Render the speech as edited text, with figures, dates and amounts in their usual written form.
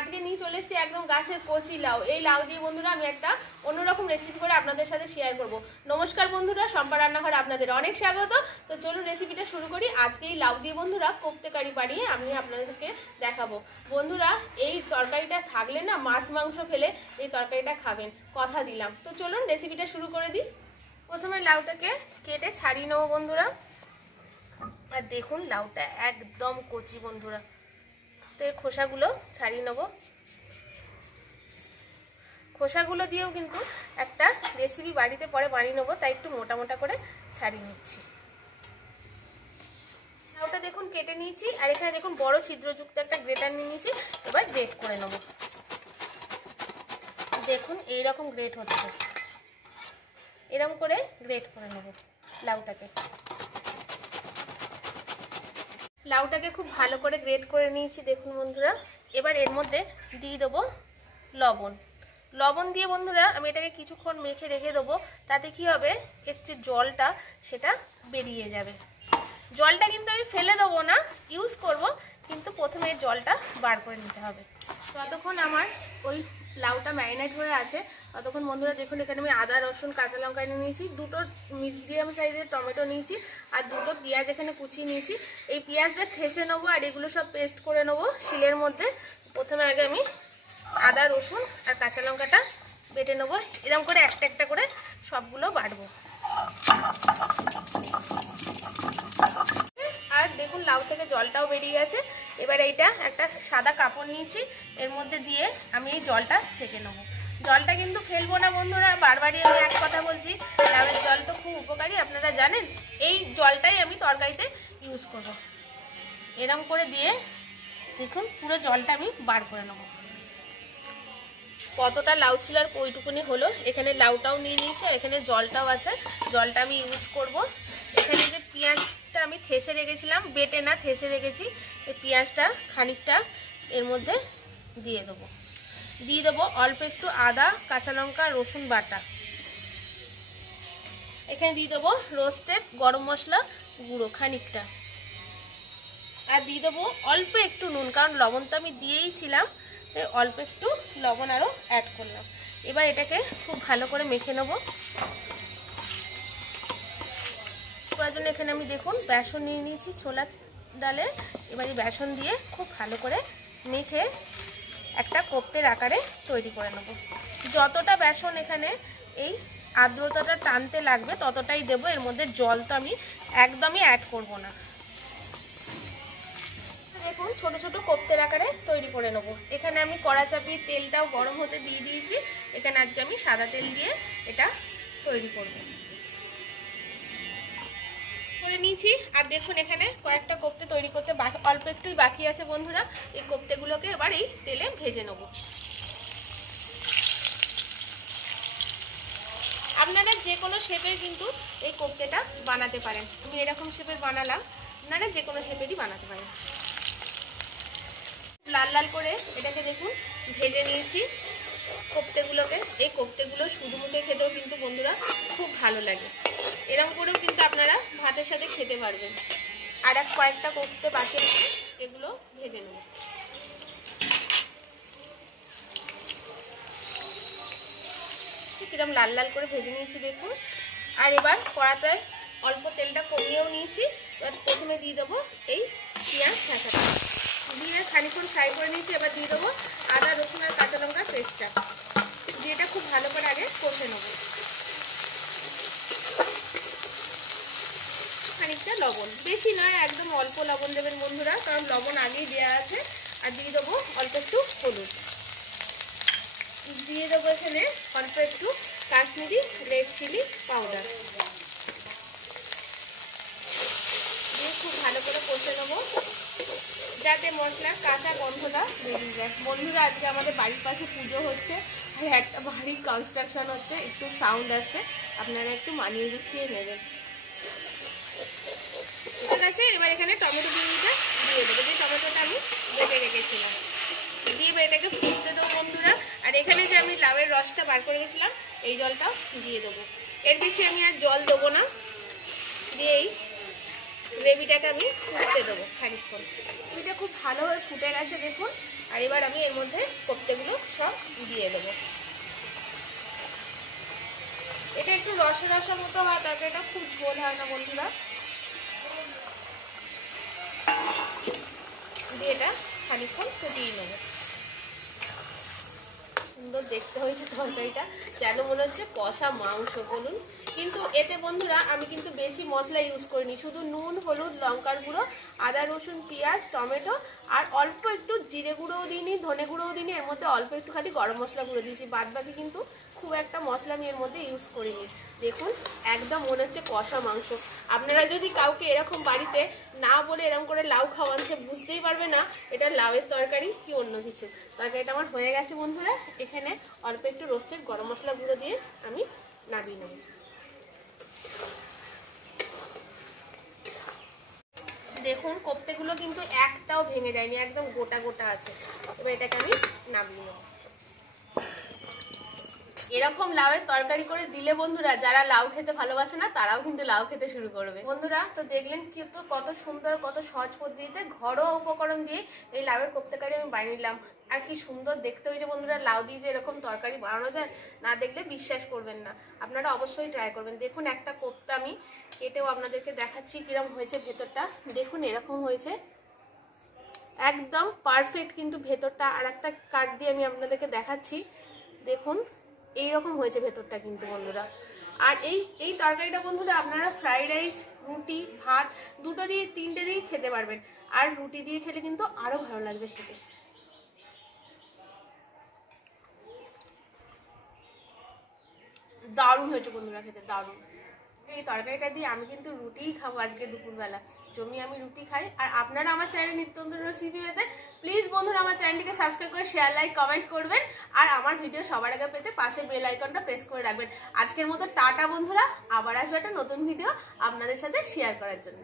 আজকে নিয়ে চলে এসেছি একদম গাছের কচি লাউ। এই লাউ দিয়ে বন্ধুরা আমি একটা অন্যরকম রেসিপি করে আপনাদের সাথে শেয়ার করব। নমস্কার বন্ধুরা, শম্পা রান্নাঘরে আপনাদের অনেক স্বাগত। তো চলুন রেসিপিটা শুরু করি। আজকে এই লাউ দিয়ে বন্ধুরা কোপ্তে কারি বানিয়ে আমি আপনাদেরকে দেখাবো। বন্ধুরা এই তরকারিটা থাকলে না মাছ মাংস ফেলে এই তরকারিটা খাবেন, কথা দিলাম। তো চলুন রেসিপিটা শুরু করে দিই। প্রথমে লাউটাকে কেটে ছাড়িয়ে নেবো বন্ধুরা। আর দেখুন লাউটা একদম কচি বন্ধুরা, তো এর খোসাগুলো ছাড়িয়ে নেব। খোসাগুলো দিয়েও কিন্তু একটা রেসিপি বাড়িতে পরে বানিয়ে নেবো, তাই একটু মোটা মোটা করে ছাড়িয়ে নিচ্ছি। লাউটা দেখুন কেটে নিয়েছি, আর এখানে দেখুন বড় ছিদ্রযুক্ত একটা গ্রেটার নিয়ে নিয়েছি। এবার গ্রেট করে নেব। দেখুন এইরকম গ্রেট হচ্ছে, এরকম করে গ্রেট করে নেব লাউটাকে। লাউটাকে খুব ভালো করে গ্রেট করে নিয়েছি দেখুন বন্ধুরা। এবার এর মধ্যে দিয়ে দেবো লবণ। লবণ দিয়ে বন্ধুরা আমি এটাকে কিছুক্ষণ মেখে রেখে দেবো। তাতে কি হবে, এর যে জলটা সেটা বেরিয়ে যাবে। জলটা কিন্তু আমি ফেলে দেবো না, ইউজ করব, কিন্তু প্রথমে এর জলটা বার করে নিতে হবে। ততক্ষণ আমার ওই লাউটা ম্যারিনেট হয়ে আছে, ততক্ষণ বন্ধুরা দেখুন এখানে আমি আদা রসুন কাঁচা লঙ্কা নিয়েছি, দুটো মিডিয়াম সাইজের টমেটো নিয়েছি, আর দুটো পেঁয়াজ এখানে কুচিয়ে নিয়েছি। এই পেঁয়াজটা ঠেসে নেবো আর এগুলো সব পেস্ট করে নেবো শিলের মধ্যে। প্রথমে আগে আমি আদা রসুন আর কাঁচা লঙ্কাটা বেটে নেবো। এরকম করে একটা একটা করে সবগুলো বাটবো। আর দেখুন লাউ থেকে জলটাও বেরিয়ে গেছে। এবার এইটা একটা সাদা কাপড় নিয়েছি, এর মধ্যে দিয়ে আমি এই জলটা ছেঁকে নেবো। জলটা কিন্তু ফেলবো না বন্ধুরা, বারবারই আমি এক কথা বলছি, লাউয়ের জল তো খুব উপকারী আপনারা জানেন। এই জলটাই আমি তরকারিতে ইউজ করব। এরকম করে দিয়ে দেখুন পুরো জলটা আমি বার করে নেবো। কতটা লাউ ছিল আর ওইটুকুনি হলো। এখানে লাউটাও নিয়ে নিয়েছি আর এখানে জলটাও আছে, জলটা আমি ইউজ করব। এখানে যে পেঁয়াজটা আমি থেসে রেখেছিলাম, বেটে না থেসে রেখেছি, এই পেঁয়াজটা খানিকটা এর মধ্যে দিয়ে দেবো। দিয়ে দেবো অল্প একটু আদা কাঁচা লঙ্কা রসুন বাটা। এখানে দিয়ে দেবো রোস্টেড গরম মশলা গুঁড়ো খানিকটা, আর দিয়ে দেবো অল্প একটু নুন, কারণ লবণ তো আমি দিয়েই ছিলাম, তাই অল্প একটু লবণ আরও অ্যাড করলাম। এবার এটাকে খুব ভালো করে মেখে নেব। করার জন্য এখানে আমি দেখুন বেসন নিয়ে নিয়েছি ছোলা ডালে। এবার এই বেসন দিয়ে খুব ভালো করে মেখে একটা কোপ্তের আকারে তৈরি করে নেব। যতটা বেসন এখানে এই আর্দ্রতাটা টানতে লাগবে ততটাই দেবো, এর মধ্যে জল তো আমি একদমই অ্যাড করব না। দেখুন ছোট ছোট কোপ্তের আকারে তৈরি করে নেব। এখানে আমি কড়া চাপিয়ে তেলটাও গরম হতে দিয়ে দিয়েছি। এখানে আজকে আমি সাদা তেল দিয়ে এটা তৈরি করব করে নিয়েছি। আর দেখুন এখানে কয়েকটা কোপ্তে তৈরি করতে অল্প একটুই বাকি আছে বন্ধুরা। এই কোপ্তেগুলোকে এবার এই তেলে ভেজে নেব। আপনারা যে কোনো শেপের কিন্তু এই কোপ্তেটা বানাতে পারেন। আমি এরকম শেপের বানালাম, আপনারা যে কোনো শেপেরই বানাতে পারেন। লাল লাল করে এটাকে দেখুন ভেজে নিয়েছি কোপ্তেগুলোকে। এই কোপ্তেগুলো শুধু মুখে খেতেও কিন্তু বন্ধুরা খুব ভালো লাগে। এরকম করেও কিন্তু আপনারা ভাতের সাথে খেতে পারবেন। আর কয়েকটা কোপ্তে বাকি আছে, এগুলো ভেজে নেব। কিরকম লাল লাল করে ভেজে নিয়েছি দেখুন। আর এবার কড়াতে অল্প তেলটা কমিয়েও নিয়েছি। এবার প্রথমে দিয়ে দেবো এই পেঁয়াজ ঠেসাটা, দিয়ে খানিকক্ষণ ফ্রাই করে নিয়েছি। এবার দিয়ে দেবো আদা রসুন আর কাঁচা লঙ্কার পেস্টটা, দিয়ে এটা খুব ভালো করে আগে কষে নেব। খানিকটা লবণ, বেশি নয়, একদম অল্প লবণ দেবেন বন্ধুরা, কারণ লবণ আগেই দেওয়া আছে। আর দিয়ে দেবো অল্প একটু হলুদ, দিয়ে দেবো এখানে অল্প একটু কাশ্মীরি রেড চিলি পাউডার, দিয়ে খুব ভালো করে কষে নেবো যাতে মশলার কাঁচা গন্ধটা বেরিয়ে যায়। বন্ধুরা আজকে আমাদের বাড়ির পাশে পুজো হচ্ছে আর একটা বাড়ির কনস্ট্রাকশন হচ্ছে, একটু সাউন্ড আসছে, আপনারা একটু মানিয়ে গুছিয়ে নেবেন। ঠিক আছে, এবার এখানে টমেটো পিউরিটা দিয়ে দেবো, যে টমেটোটা আমি বেটে রেখেছিলাম, দিয়ে এবার এটাকে ফুটতে দেবো বন্ধুরা। আর এখানে যে আমি লাউয়ের রসটা বার করে গেছিলাম এই জলটাও দিয়ে দেবো। এর বেশি আমি আর জল দেবো না, দিয়ে এই গ্রেভিটাকে আমি ফুটতে দেবো খানিকক্ষণ। গ্রেভিটা খুব ভালোভাবে ফুটে গেছে দেখুন। আর এবার আমি এর মধ্যে কোপ্তেগুলো সব দিয়ে দেবো। এটা একটু রসা রসা মতো হয়, তারপরে এটা খুব ঝোল হয় না বন্ধুরা। দিয়ে এটা খানিকক্ষণ ফুটিয়ে নেবো। সুন্দর দেখতে হয়েছে তরকারিটা, যেন মনে হচ্ছে কষা মাংস বলুন। কিন্তু এতে বন্ধুরা আমি কিন্তু বেশি মশলা ইউজ করিনি, শুধু নুন, হলুদ, লঙ্কার গুঁড়ো, আদা, রসুন, পেঁয়াজ, টমেটো আর অল্প একটু জিরে গুঁড়োও দিইনি, ধনে গুঁড়োও দিইনি, এর মধ্যে অল্প একটু খালি গরম মশলা গুঁড়ো দিয়েছি। বাদ বাকি কিন্তু খুব একটা মশলা আমি এর মধ্যে ইউজ করিনি। দেখুন একদম মনে হচ্ছে কষা মাংস। আপনারা যদি কাউকে এরকম বাড়িতে না বলে এরকম করে লাউ খাওয়ান, সে বুঝতেই পারবে না এটা লাউয়ের তরকারি কি অন্য কিছু। তরকারিটা আমার হয়ে গেছে বন্ধুরা। এখানে অল্প একটু রোস্টেড গরম মশলা গুঁড়ো দিয়ে আমি নামিয়ে নেব। দেখুন কোপ্তেগুলো কিন্তু একটাও ভেঙে যায়নি, একদম গোটা গোটা আছে। এবার এটাকে আমি নামিয়ে নেব। এরকম লাউয়ের তরকারি করে দিলে বন্ধুরা যারা লাউ খেতে ভালোবাসে না তারাও কিন্তু লাউ খেতে শুরু করবে। বন্ধুরা তো দেখলেন কিন্তু কত সুন্দর, কত সহজ পদ্ধতিতে ঘরোয়া উপকরণ দিয়ে এই লাউয়ের কোপ্তেকারি আমি বানিয়ে নিলাম। আর কি সুন্দর দেখতে হয়েছে বন্ধুরা। লাউ দিয়ে যে এরকম তরকারি বানানো যায়, না দেখলে বিশ্বাস করবেন না। আপনারা অবশ্যই ট্রাই করবেন। দেখুন একটা কোপ্তা আমি কেটেও আপনাদেরকে দেখাচ্ছি কিরকম হয়েছে ভেতরটা। দেখুন এরকম হয়েছে, একদম পারফেক্ট কিন্তু ভেতরটা। আর একটা কাট দিয়ে আমি আপনাদেরকে দেখাচ্ছি, দেখুন এইরকম হয়েছে ভেতরটা কিন্তু বন্ধুরা। আর এই তরকারিটা বন্ধুরা আপনারা ফ্রাইড রাইস, রুটি, ভাত দুটো দিয়ে, তিনটে দিয়ে খেতে পারবেন। আর রুটি দিয়ে খেলে কিন্তু আরো ভালো লাগবে খেতে। দারুণ হয়েছে বন্ধুরা খেতে, দারুণ। এই তরকারিটা দিয়ে আমি কিন্তু রুটিই খাবো আজকে দুপুরবেলা, জমিয়ে আমি রুটি খাই। আর আপনারা আমার চ্যানেল নিত্য নতুন রেসিপি পেতে প্লিজ বন্ধুরা আমার চ্যানেলটিকে সাবস্ক্রাইব করে শেয়ার, লাইক, কমেন্ট করবেন। আর আমার ভিডিও সবার আগে পেতে পাশে বেল আইকনটা প্রেস করে রাখবেন। আজকের মতো টাটা বন্ধুরা, আবার আসবো একটা নতুন ভিডিও আপনাদের সাথে শেয়ার করার জন্য।